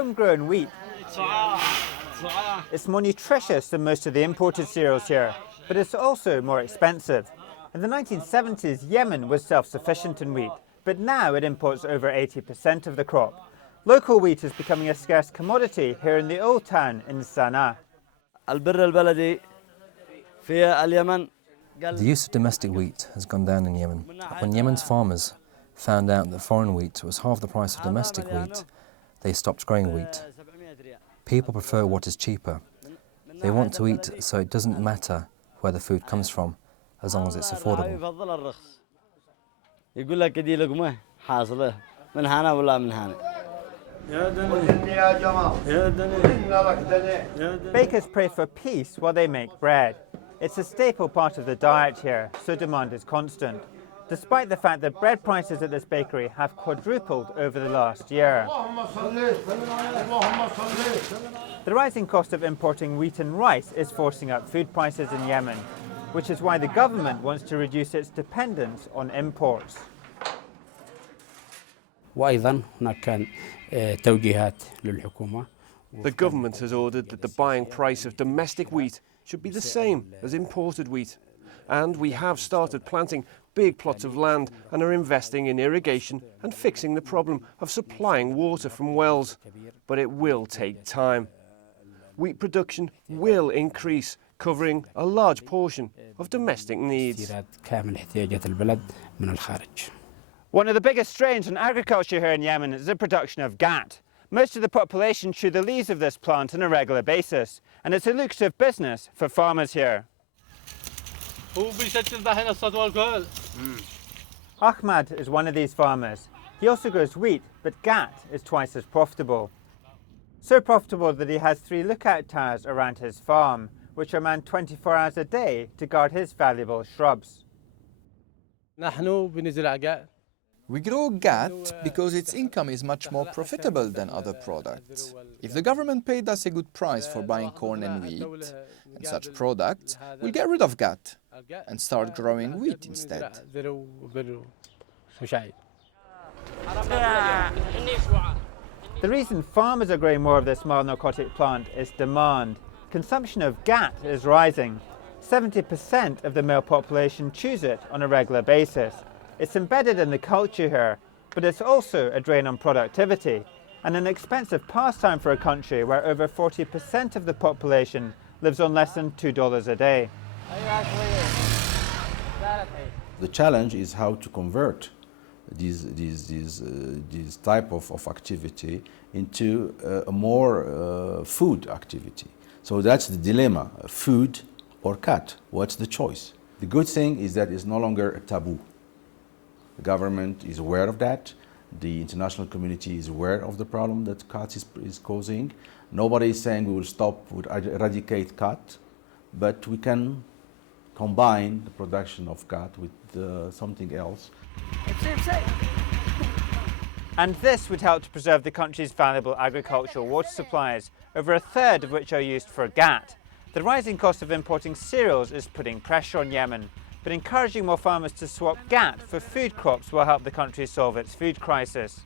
homegrown wheat. It's more nutritious than most of the imported cereals here, but it's also more expensive. In the 1970s, Yemen was self-sufficient in wheat, but now it imports over 80% of the crop. Local wheat is becoming a scarce commodity here in the old town in Sana'a. The use of domestic wheat has gone down in Yemen. When Yemen's farmers found out that foreign wheat was half the price of domestic wheat, they stopped growing wheat. People prefer what is cheaper. They want to eat so it doesn't matter where the food comes from, as long as it's affordable. Bakers pray for peace while they make bread. It's a staple part of the diet here, so demand is constant, despite the fact that bread prices at this bakery have quadrupled over the last year. The rising cost of importing wheat and rice is forcing up food prices in Yemen, which is why the government wants to reduce its dependence on imports. وأيضا هناك كان توجيهات للحكومة. The government has ordered that the buying price of domestic wheat should be the same as imported wheat. And we have started planting big plots of land and are investing in irrigation and fixing the problem of supplying water from wells. But it will take time. Wheat production will increase, covering a large portion of domestic needs. One of the biggest strains on agriculture here in Yemen is the production of khat. Most of the population chew the leaves of this plant on a regular basis, and it's a lucrative business for farmers here. Ahmad is one of these farmers. He also grows wheat, but khat is twice as profitable. So profitable that he has 3 lookout towers around his farm, which are manned 24 hours a day to guard his valuable shrubs. We grow khat because its income is much more profitable than other products. If the government paid us a good price for buying corn and wheat and such products, we'll get rid of khat and start growing wheat instead. The reason farmers are growing more of this mild narcotic plant is demand. Consumption of khat is rising. 70% of the male population chews it on a regular basis. It's embedded in the culture here, but it's also a drain on productivity and an expensive pastime for a country where over 40% of the population lives on less than $2 a day. The challenge is how to convert this type of activity into a more food activity. So that's the dilemma, food or khat. What's the choice? The good thing is that it's no longer a taboo. The government is aware of that. The international community is aware of the problem that khat is causing. Nobody is saying we will stop, we will eradicate khat, but we can combine the production of khat with something else. And this would help to preserve the country's valuable agricultural water supplies, over a third of which are used for khat. The rising cost of importing cereals is putting pressure on Yemen, but encouraging more farmers to swap khat for food crops will help the country solve its food crisis.